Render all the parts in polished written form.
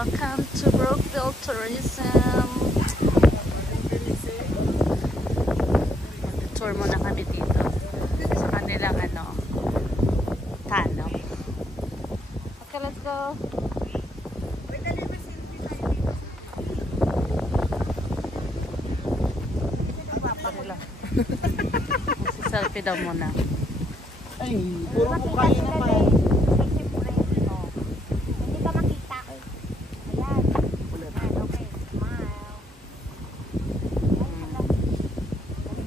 Welcome to Brookville Tourism. Mag-tour muna kami dito sa kanilang tunnel. Okay, let's go. Selfie daw muna. Ay, puro mukha yun naman. Hindi ka makita. Ayan. Okay, smile.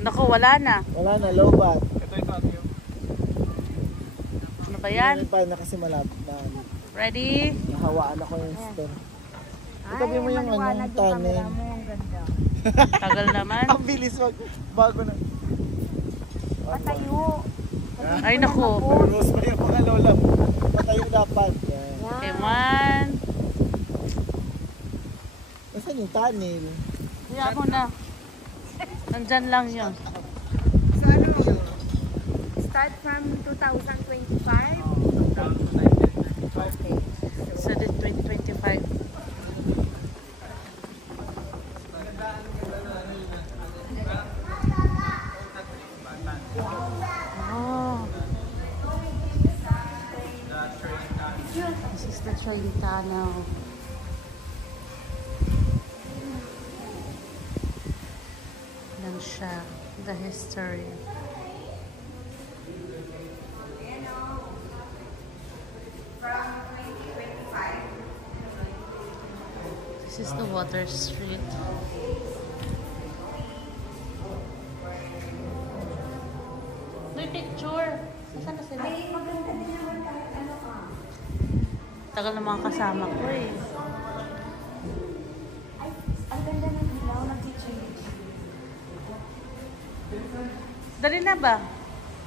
Naku, wala na. Wala na, low bat. Ano ba yan? Ano pa na kasi malapit na. Ready? Nahawaan ako yung stem. Itabi mo yung tunnel. Ang ganda. Tagal naman. Ang bilis bago na. Patayo. Ay, naku. Rose pa yung mga lola mo. Patayo dapat. Yan. Okay, one. Nasaan yung tunnel? Kaya mo na. Nandyan lang yun. So ano? Start from 2025? Okay. So this 2025. Oh. This is the train tunnel. Yan siya, the history. This is the Water Street. May picture. Saan na sila? Ay, maganda din naman kahit ano ka. Tagal ng mga kasama ko eh. Ay, ang ganda ng ilaw, nag-change. Dali na ba?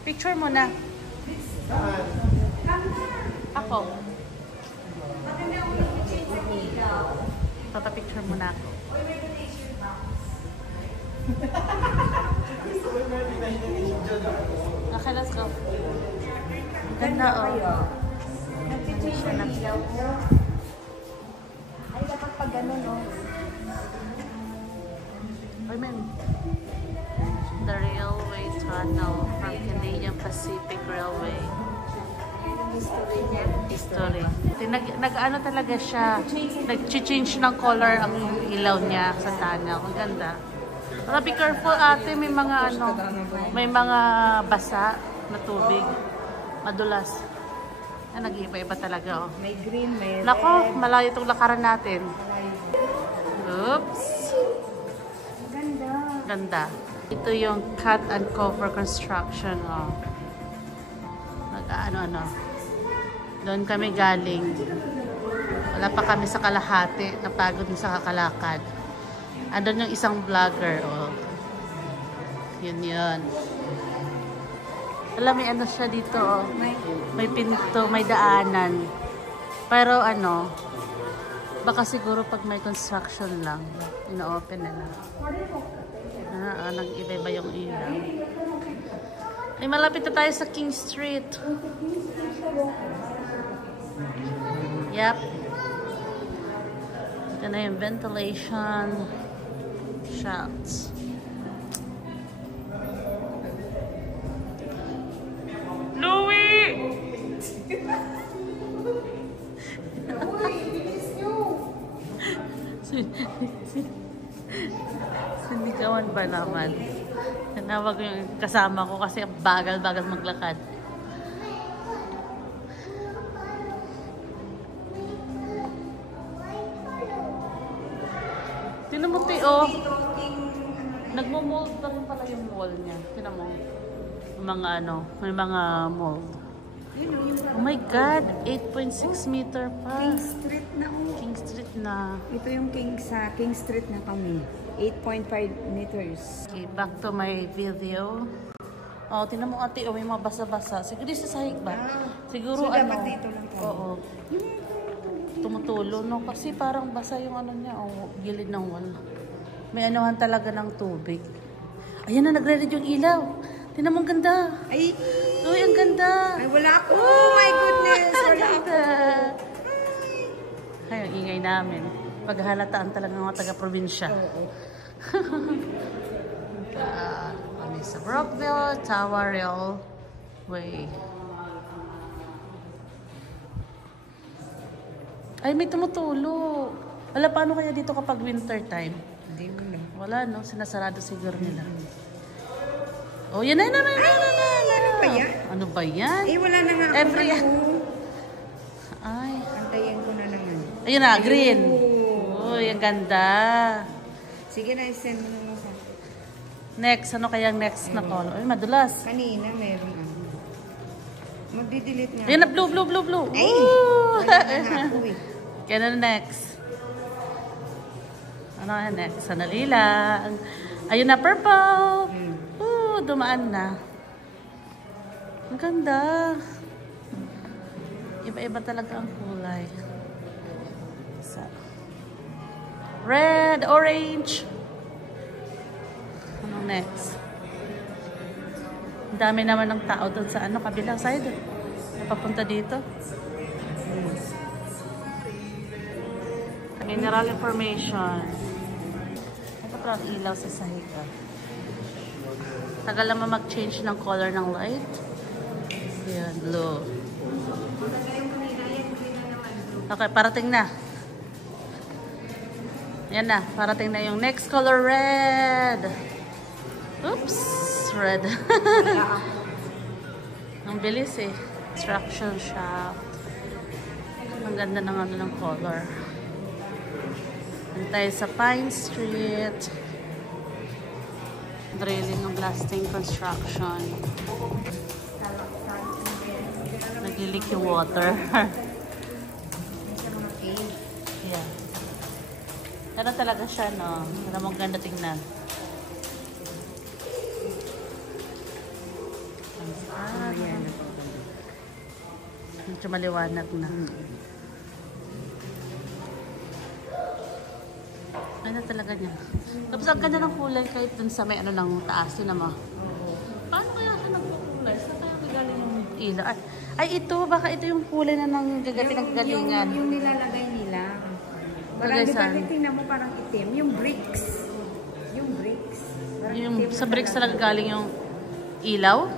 Picture mo na. Ako. Maganda ako nag-change sa ilaw. Papapicture mo na ako. Uy, may donation box. Okay, let's go. Ganda oh. Nag-change sa ilaw ko. Ay, dapat pag gano'n, no? I mean, the railway tunnel from Canadian Pacific Railway. History niya. History. Nag-ano talaga siya. Nag-change ng color ang ilaw niya sa tunnel. Ang ganda. Pero be careful ate, may mga basa na tubig. Madulas. Nag-iiba-iba talaga oh. May green, may red. Nako, malayo itong lakaran natin. Oops. Ganda. Ganda. Ito yung cut and cover construction. Oh. Nag-ano-ano. Doon kami galing. Wala pa kami sa kalahati. Napagod din sa kakalakad. Andun yung isang vlogger. Oh. Yun. Alam, may ano siya dito. Oh. May pinto, may daanan. Pero baka siguro pag may construction lang, ino-open nila. Nag-iba-iba yung ilaw. Ay, malapit na tayo sa King Street. Yep. Ito na yung ventilation shafts. Louie! Sinigawan ba naman? Tinawag yung kasama ko kasi bagal-bagal maglakad. Tinan mo, Teo. Nagmo-mold pa rin pala yung wall niya. Tinan mo. May mga mold. Oh my God! 8.6 meter pa. King Street na oh. King Street na. Ito yung King Street na kami. 8.5 meters. Okay, back to my video. Oh, tinan mo ate, may mga basa-basa. Siguro sa sahig ba? Siguro So, dapat dito lang tayo. Oo. Tumutulo, no? Kasi parang basa yung niya, gilid ng wall. May anuhan talaga ng tubig. Ayan na, nagre-red yung ilaw. Tinan mo, ang ganda. Ay! Uy, ang ganda. Ay, wala ako. Oh my goodness! Wala ako. Ay, ang ingay namin. Paghahalataan talaga ng mga taga-probinsya. Kami sa Brookville, Tower Railway. Ay, may tumutulo. Wala, paano kaya dito kapag winter time? Hindi mo na. Wala, no? Sinasarado siguro nila. Oh, yan na. Ano ba yan? Ano ba yan? Eh, wala na nga ako. Every... ano. Ay. Antayin ko na naman. Ayun na, green. Uy, ang ganda. Sige na, send mo naman sa... Next, ano kayang next na color? Ay, madulas. Kanina, meron Magdi-delete nga. Ayun na, blue. Ay! Woo! Wala na nga ako eh. Kaya na next. Ano nga next? Sanali lang. Ayun na, purple. Dumaan na. Ang ganda. Iba-iba talaga ang kulay. Isa. Red, orange. Ano next? Ang dami naman ng tao doon sa ano, kabilang side. Napapunta dito. Mineral information. Ito parang ilaw sa sahig. Tagal naman mag-change ng color ng light. Ayan, blue. Okay, parating na. Ayan na, parating na yung next color, red. Oops, red. Ang bilis eh. Instruction shaft. Ang ganda ng ano ng color. Tayo sa Pine Street. Drilling ng blasting construction. Naglilik yung water. Yeah. Pero talaga siya, no? Pero maganda tingnan. Medyo maliwanag na. Ano talaga niya. Tapos ang ganda ng kulay kahit dun sa may ano ng taas yun naman. Paano kaya siya nagkukulay? Saan kaya magaling yung ilaw? Ay, ito. Baka ito yung kulay na nang pinaggalingan. Yung nilalagay nila. Parang di tingnan mo parang itim. Yung bricks. Yung bricks. Yung sa bricks talaga galing yung ilaw?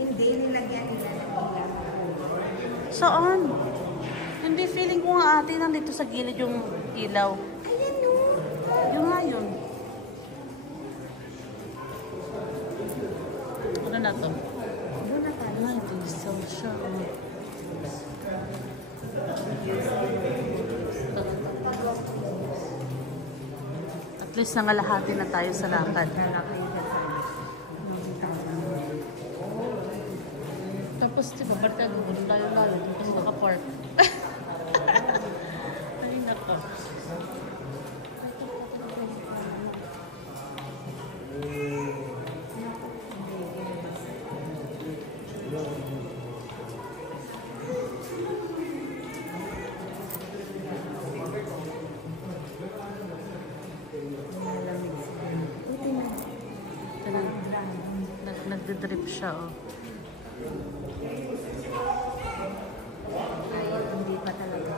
Hindi, nilagyan nila ng ilaw. Saan? Hindi, feeling ko nga ate nandito sa gilid yung ilaw. Yung nga yun. Ano na to? Doon na tayo. Ay, diesel siya. At least nangalahati na tayo sa lakad. Tapos, diba, parte gugulo tayo lalo. Tapos naka-park. Ay, nako. Nagdidrip siya, oh. Hindi pa talaga.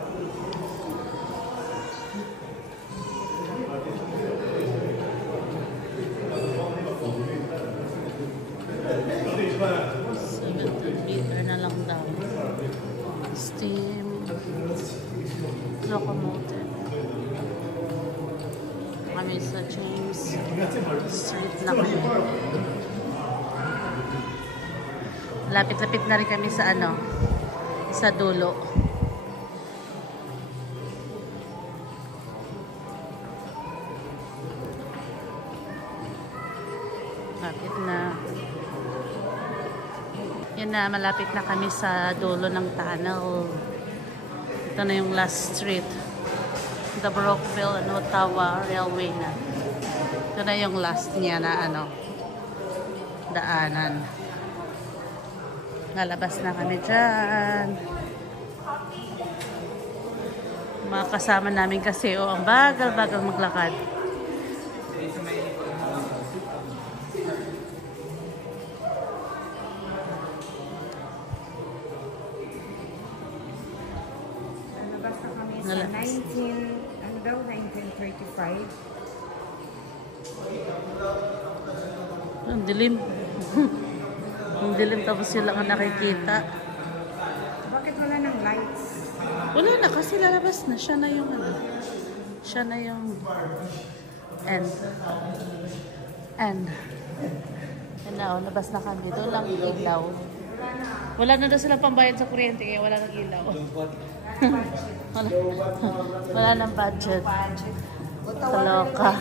Meter na lang daw. Steam locomotive. Kami sa James Street na kami. Lapit-lapit na rin kami sa ano, sa dulo. Lapit na. Yan na, malapit na kami sa dulo ng tunnel. Ito na yung last street. The Brookville and Ottawa Railway na. Ito na yung last niya na ano, daanan. Nalabas na kami dyan. Mga kasama namin kasi, ang bagal-bagal maglakad. Wala. 1935. Ang dilim. Ang dilim tapos yun lang ang nakikita. Bakit wala ng lights? Wala na kasi lalabas na. Siya na yung ano. Siya na yung end. End. Yan na, oh, labas na kami. Doon lang ilaw. Wala na daw silang pambayad sa kuryente kaya wala nang ilaw. wala, wala nang budget. Kaloka.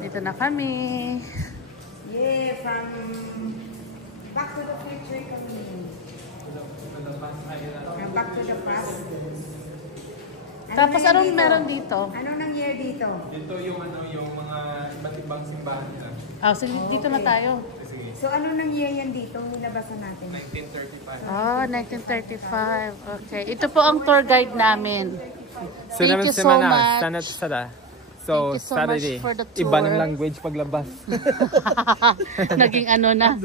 Dito na kami. Yeah, from Back to the Future kami. From Back to the Past. Tapos anong meron dito? Ano nang year dito? Dito yung ano, yung mga iba't ibang simbahan nila. Ah, so dito na tayo. Sige. So ano nang year yan dito? Nilabasan natin. 1935. Ah, 1935. Okay. Ito po ang tour guide namin. Thank you so much. So, Thank you so Saturday, much for the tour. iba ng language paglabas. Naging ano na.